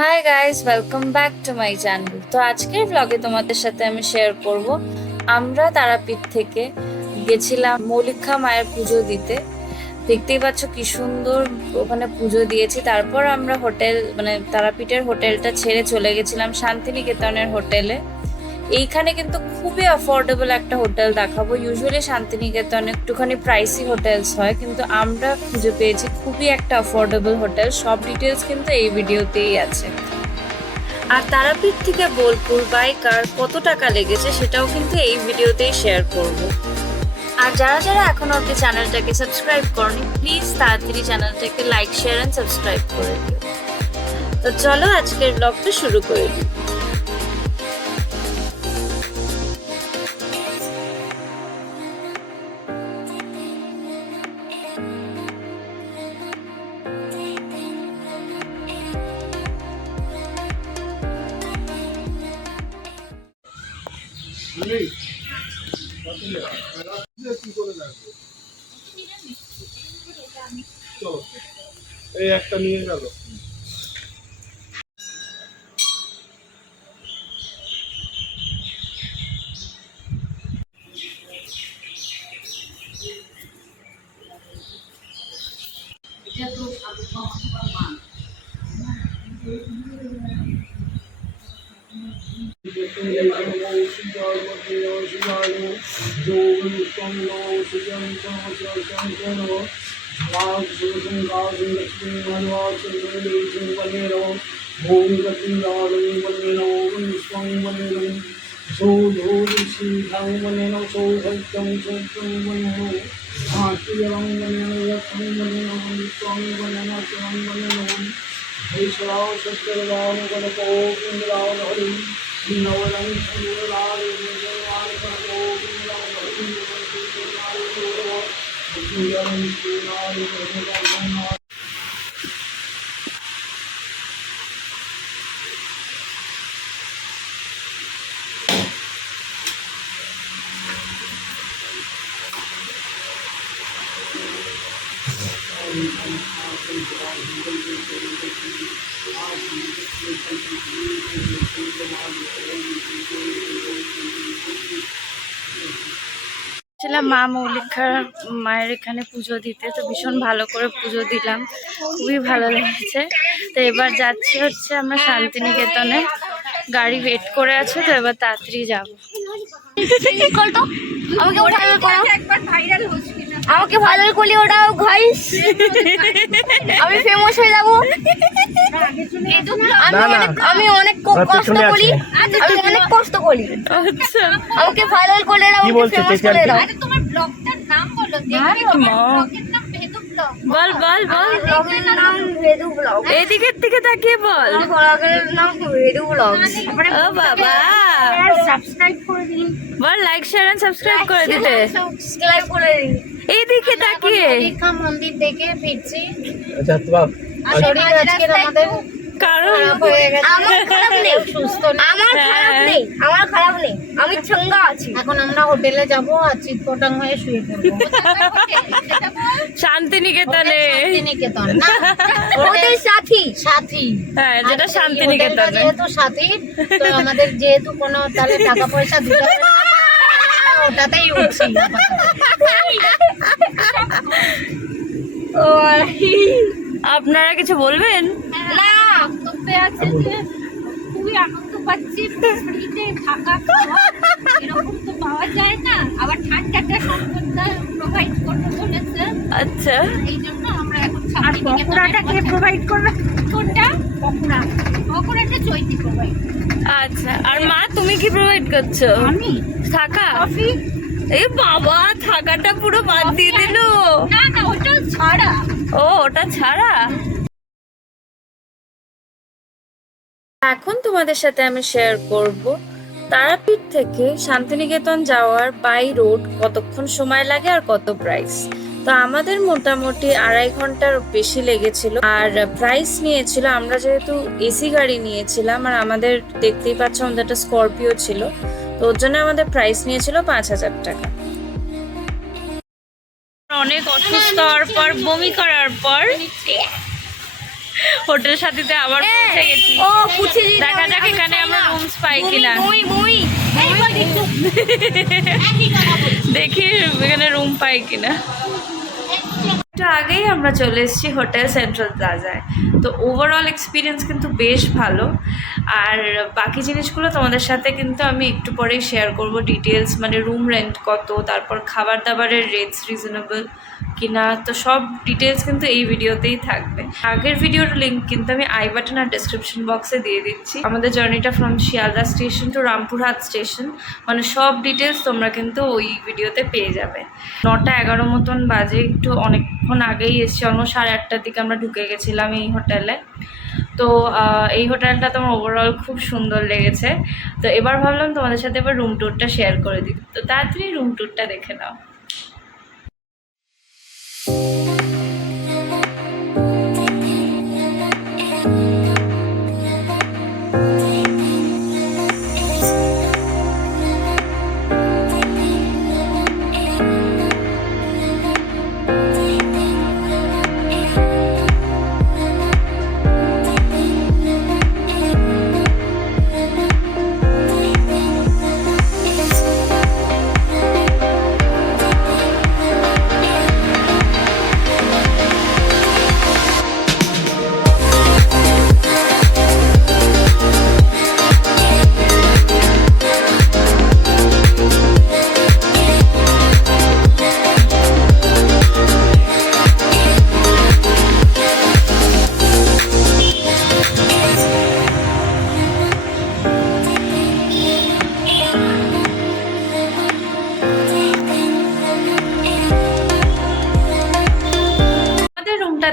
Hi guys, welcome back to my channel. তো আজকের ব্লগে তোমাদের সাথে আমি শেয়ার করব আমরা তারাপীঠ থেকে গেছিলাম মৌলিকা মায়ের পুজো দিতে। দেখতেই পাচ্ছ কি সুন্দর ওখানে পুজো দিয়েছি। তারপর আমরা তারাপীঠের হোটেলটা ছেড়ে চলে গেছিলাম শান্তিনিকেতনের হোটেলে। এইখানে কিন্তু খুবই অ্যাফোর্ডেবল একটা হোটেল দেখাবো। ইউজুয়ালি শান্তিনিকেতনে একটুখানি প্রাইসি হোটেলস হয়, কিন্তু আমরা খুঁজে পেয়েছি খুবই একটা অ্যাফোর্ডেবল হোটেল। সব ডিটেলস কিন্তু এই ভিডিওতেই আছে। আর তারাপীঠ থেকে বোলপুর বাই কার কত টাকা লেগেছে সেটাও কিন্তু এই ভিডিওতেই শেয়ার করব। আর যারা যারা এখন অব্দি চ্যানেলটাকে সাবস্ক্রাইব করনি, প্লিজ তাড়াতাড়ি চ্যানেলটাকে লাইক, শেয়ার অ্যান্ড সাবস্ক্রাইব করে দিও। তো চলো আজকের ব্লগটা শুরু করে দিই। এই একটা নিয়ে গেল। ছিলাম মা মৌলিকার মায়ের এখানে পুজো দিতে। তো ভীষণ ভালো করে পুজো দিলাম, খুবই ভালো লেগেছে। তো এবার যাচ্ছি হচ্ছে আমরা শান্তিনিকেতনে, গাড়ি ওয়েট করে আছে। তো এবার তাড়াতাড়ি যাবো। আমাকে ভাইরাল করলে ওটা গাইস আমি ফেমাস হয়ে যাবো। আমি অনেক কষ্ট করি, আচ্ছা, আমাকে ভাইরাল করলে তোমার ব্লগটার নাম বলো। বল বল বল, ব্লগের নাম ভেদু ব্লগ। এদিকের দিকে তাকিয়ে বল। ব্লগের নাম ভেদু ব্লগ। ও বাবা, সাবস্ক্রাইব করে দিন, বল লাইক, শেয়ার এন্ড সাবস্ক্রাইব করে দিতে। সাবস্ক্রাইব করে দিন। এইদিকে তাকিয়ে দীঘা মন্দির দেখে ফিরছি। আচ্ছা তোমার শরীর আজকের আমাদের কারণ আমার খারাপ নেই, সুস্থ আমার খারাপ নেই, আমার খারাপ নেই, আমি চঙ্গা আছি। এখন আমরা হোটেলে যাবো আর চিৎপটাং হয়ে শুয়ে পড়বো। শান্তিনিকেতনে, শান্তিনিকেতন না, ওদের সাথী সাথী। হ্যাঁ, যেটা আর এই শান্তিনিকেতনে। হোটেলটা যেহেতু সাথী, তো আমাদের যেহেতু কোনো তাহলে টাকা পয়সা দিতে হবে না, ওটাতেই উঠছি। আপনারা কিছু বলবেন? না, বক্তব্যে আছে যে খুবই আনন্দ পাচ্ছি, ফ্রিতে থাকা খাওয়া এরকম তো পাওয়া যায় না, আবার ঠান্ডাটা সম্পূর্ণ প্রোভাইড করতে বলেছে। আচ্ছা, এই জন্য আমরা এখন পকোড়াটা কে প্রোভাইড করবে? কোনটা পকোড়া? পকোড়াটা চৈতি প্রোভাইড। আচ্ছা। আর মা তুমি কি প্রোভাইড করছো? আমি থাকা? কফি। এই বাবা, থাকাটা পুরো বাদ দিয়ে দিল। না না, ওটা ছাড়া। ও, ওটা ছাড়া। এখন তোমাদের সাথে আমি শেয়ার করব তারাপীঠ থেকে শান্তিনিকেতন যাওয়ার বাই রোড কতক্ষণ সময় লাগে আর কত প্রাইস। তো আমাদের মোটামুটি 2.5 ঘন্টার বেশি লেগেছিল। আর প্রাইস নিয়েছিল, আমরা যেহেতু এসি গাড়ি নিয়েছিলাম আর আমাদের দেখতেই পাচ্ছ আমাদের একটা স্করপিও ছিল, তো ওর জন্য আমাদের প্রাইস নিয়েছিল 5,000 টাকা। অনেক অসুস্থ হওয়ার পর, বমি করার পর হোটেল সাথীতে আবার পৌঁছে গেছি। ও পুছে দিতে দেখা যাক আমি এখানে আমরা চঙ্গা। রুমস পাই কিনা। মুই মুই দেখি এখানে রুম পাই কিনা। একটু আগেই আমরা চলে এসেছি হোটেল সেন্ট্রাল প্লাজায়। তো ওভারঅল এক্সপিরিয়েন্স কিন্তু বেশ ভালো। আর বাকি জিনিসগুলো তোমাদের সাথে কিন্তু আমি একটু পরেই শেয়ার করব ডিটেলস, মানে রুম রেন্ট কত, তারপর খাবার দাবারের রেটস রিজনেবল কিনা, তো সব ডিটেলস কিন্তু এই ভিডিওতেই থাকবে। আগের ভিডিওর লিঙ্ক কিন্তু আমি আই বাটন আর ডেসক্রিপশন বক্সে দিয়ে দিচ্ছি। আমাদের জার্নিটা from Sealdah station to Rampurhat station, মানে সব ডিটেলস তোমরা কিন্তু ওই ভিডিওতে পেয়ে যাবে। 9:11 মতন বাজে, একটু অনেকক্ষণ আগেই এসেছি, অলমোস্ট 8:30টার দিকে আমরা ঢুকে গেছিলাম এই হোটেলে। তো এই হোটেলটা তোমার ওভারঅল খুব সুন্দর লেগেছে। তো এবার ভাবলাম তোমাদের সাথে এবার রুম ট্যুরটা শেয়ার করে দিই। তো তাড়াতাড়ি রুম ট্যুরটা দেখে নাও।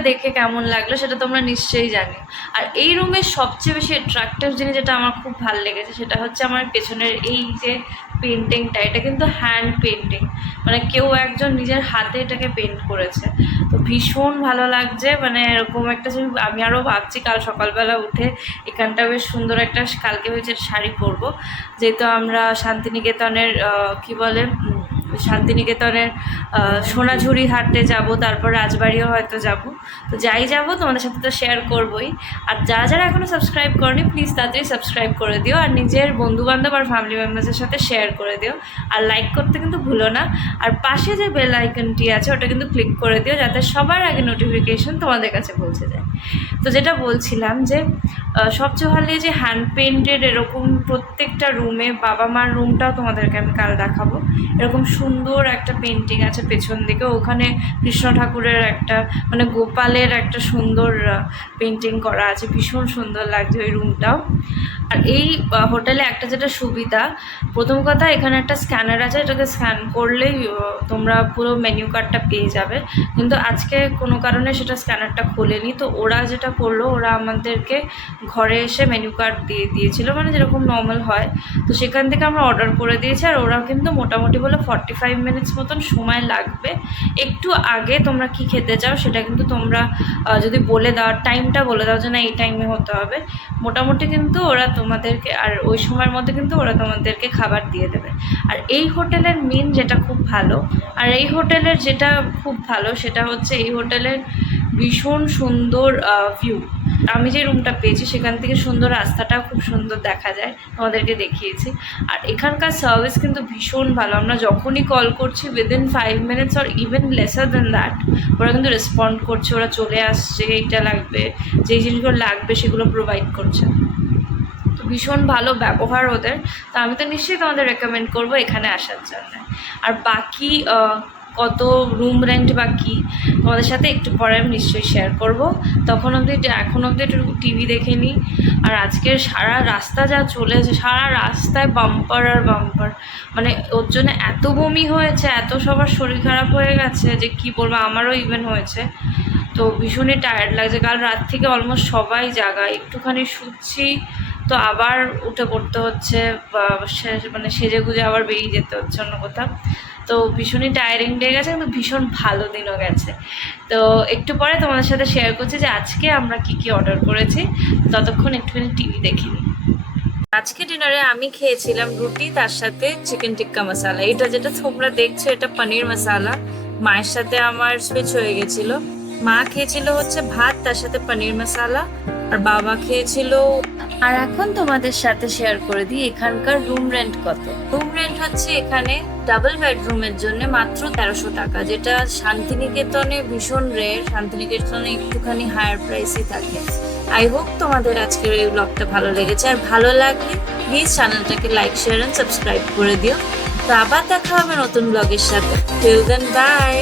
দেখে কেমন লাগলো সেটা তোমরা নিশ্চয়ই জানো। আর এই রুমের সবচেয়ে বেশি অ্যাট্রাক্টিভ জিনিস যেটা আমার খুব ভালো লেগেছে সেটা হচ্ছে আমার পেছনের এই যে পেন্টিংটা, এটা কিন্তু হ্যান্ড পেন্টিং, মানে কেউ একজন নিজের হাতে এটাকে পেন্ট করেছে। তো ভীষণ ভালো লাগছে, মানে এরকম একটা জিনিস আমি আরও ভাবছি কাল সকালবেলা উঠে এখানটা বেশ সুন্দর একটা, কালকে হয়েছে শাড়ি পরবো, যেহেতু আমরা শান্তিনিকেতনের কি বলে শান্তিনিকেতনের সোনাঝুরি হাটে যাব, তারপর রাজবাড়িও হয়তো যাব। তো যাই যাব তোমাদের সাথে তো শেয়ার করবোই। আর যারা যারা এখনও সাবস্ক্রাইব করনি প্লিজ তাড়াতাড়ি সাবস্ক্রাইব করে দিও, আর নিজের বন্ধুবান্ধব আর ফ্যামিলি মেম্বার্সের সাথে শেয়ার করে দিও, আর লাইক করতে কিন্তু ভুলো না। আর পাশে যে বেল আইকনটি আছে ওটা কিন্তু ক্লিক করে দিও, যাতে সবার আগে নোটিফিকেশন তোমাদের কাছে পৌঁছে যায়। তো যেটা বলছিলাম যে সবচেয়ে ভালো যে হ্যান্ড পেন্টেড এরকম প্রত্যেকটা রুমে, বাবা মার রুমটাও তোমাদেরকে আমি কাল দেখাবো, এরকম সুন্দর একটা পেন্টিং আছে পেছন দিকে, ওখানে কৃষ্ণ ঠাকুরের একটা, মানে গোপালের একটা সুন্দর পেন্টিং করা আছে, ভীষণ সুন্দর লাগছে ওই রুমটাও। আর এই হোটেলে একটা যেটা সুবিধা, প্রথম কথা এখানে একটা স্ক্যানার আছে, এটাকে স্ক্যান করলেই তোমরা পুরো মেনু কার্ডটা পেয়ে যাবে। কিন্তু আজকে কোনো কারণে সেটা স্ক্যানারটা খোলেনি, তো ওরা যেটা করলো, ওরা আমাদেরকে ঘরে এসে মেনু কার্ড দিয়ে দিয়েছিলো, মানে যেরকম নর্মাল হয়। তো সেখান থেকে আমরা অর্ডার করে দিয়েছি, আর ওরা কিন্তু মোটামুটি বলে 45 মিনিটস মতন সময় লাগবে। একটু আগে তোমরা কি খেতে চাও সেটা কিন্তু তোমরা যদি বলে দাও, টাইমটা বলে দাও যে না এই টাইমে হতে হবে, মোটামুটি কিন্তু ওরা তোমাদেরকে, আর ওই সময়ের মধ্যে কিন্তু ওরা তোমাদেরকে খাবার দিয়ে দেবে। আর এই হোটেলের মেন যেটা খুব ভালো, আর এই হোটেলের যেটা খুব ভালো সেটা হচ্ছে এই হোটেলের ভীষণ সুন্দর ভিউ। আমি যে রুমটা পেয়েছি সেখান থেকে সুন্দর রাস্তাটাও খুব সুন্দর দেখা যায়, তোমাদেরকে দেখিয়েছি। আর এখানকার সার্ভিস কিন্তু ভীষণ ভালো, আমরা যখনই কল করছি within 5 minutes or even laser then that ওরা কিন্তু রেসপন্ড করছে, ওরা চলে আসছে, এইটা লাগবে, যেই জিনিসগুলো লাগবে সেগুলো প্রোভাইড করছে। তো ভীষণ ভালো ব্যবহার ওদের। তো আমি তো নিশ্চয়ই তোমাদের রেকমেন্ড করবো এখানে আসার জন্য। আর বাকি কত রুম রেন্ট বা কী তোমাদের সাথে একটু পরে আমি নিশ্চয়ই শেয়ার করব। তখন অবধি, এখন অবধি একটু টিভি দেখে নিই। আর আজকের সারা রাস্তা যা চলেছে, সারা রাস্তায় বাম্পার আর বাম্পার, মানে ওর জন্য এত বমি হয়েছে, এত সবার শরীর খারাপ হয়ে গেছে যে কি বলবো, আমারও ইভেন হয়েছে। তো ভীষণই টায়ার্ড লাগছে, কাল রাত থেকে অলমোস্ট সবাই জাগা, একটুখানি শুচ্ছি তো আবার উঠে পড়তে হচ্ছে, মানে সেজে গুজে আবার বেরিয়ে যেতে হচ্ছে অন্য কোথাও। তো ভীষণই টায়ারিং ডে গেছে, কিন্তু ভীষণ ভালো দিনও গেছে। তো একটু পরে তোমাদের সাথে শেয়ার করছি যে আজকে আমরা কি কি অর্ডার করেছি। ততক্ষণ একটুখানি টিভি দেখে নিই। আজকে ডিনারে আমি খেয়েছিলাম রুটি, তার সাথে চিকেন টিক্কা মশালা। এটা যেটা তোমরা দেখছো এটা পনির মশালা, মায়ের সাথে আমার সুইচ হয়ে গেছিলো, মা খেয়েছিল হচ্ছে ভাত, তার সাথে পনির মশলা, আর বাবা খেয়েছিল। আর এখন তোমাদের সাথে শেয়ার করে দিই এখানকার রুম রেন্ট কত। রুম রেন্ট হচ্ছে এখানে ডাবল বেডরুমের জন্য মাত্র 1300 টাকা, যেটা শান্তিনিকেতনে ভীষণ রেয়ার। শান্তিনিকেতনে একটুখানি হায়ার প্রাইসই থাকে। আই হোপ তোমাদের আজকের এই ব্লগটা ভালো লেগেছে, আর ভালো লাগলে প্লিজ চ্যানেলটাকে লাইক, শেয়ার এন্ড সাবস্ক্রাইব করে দিও। তো আবার দেখা হবে নতুন ব্লগের সাথে। Till then, by.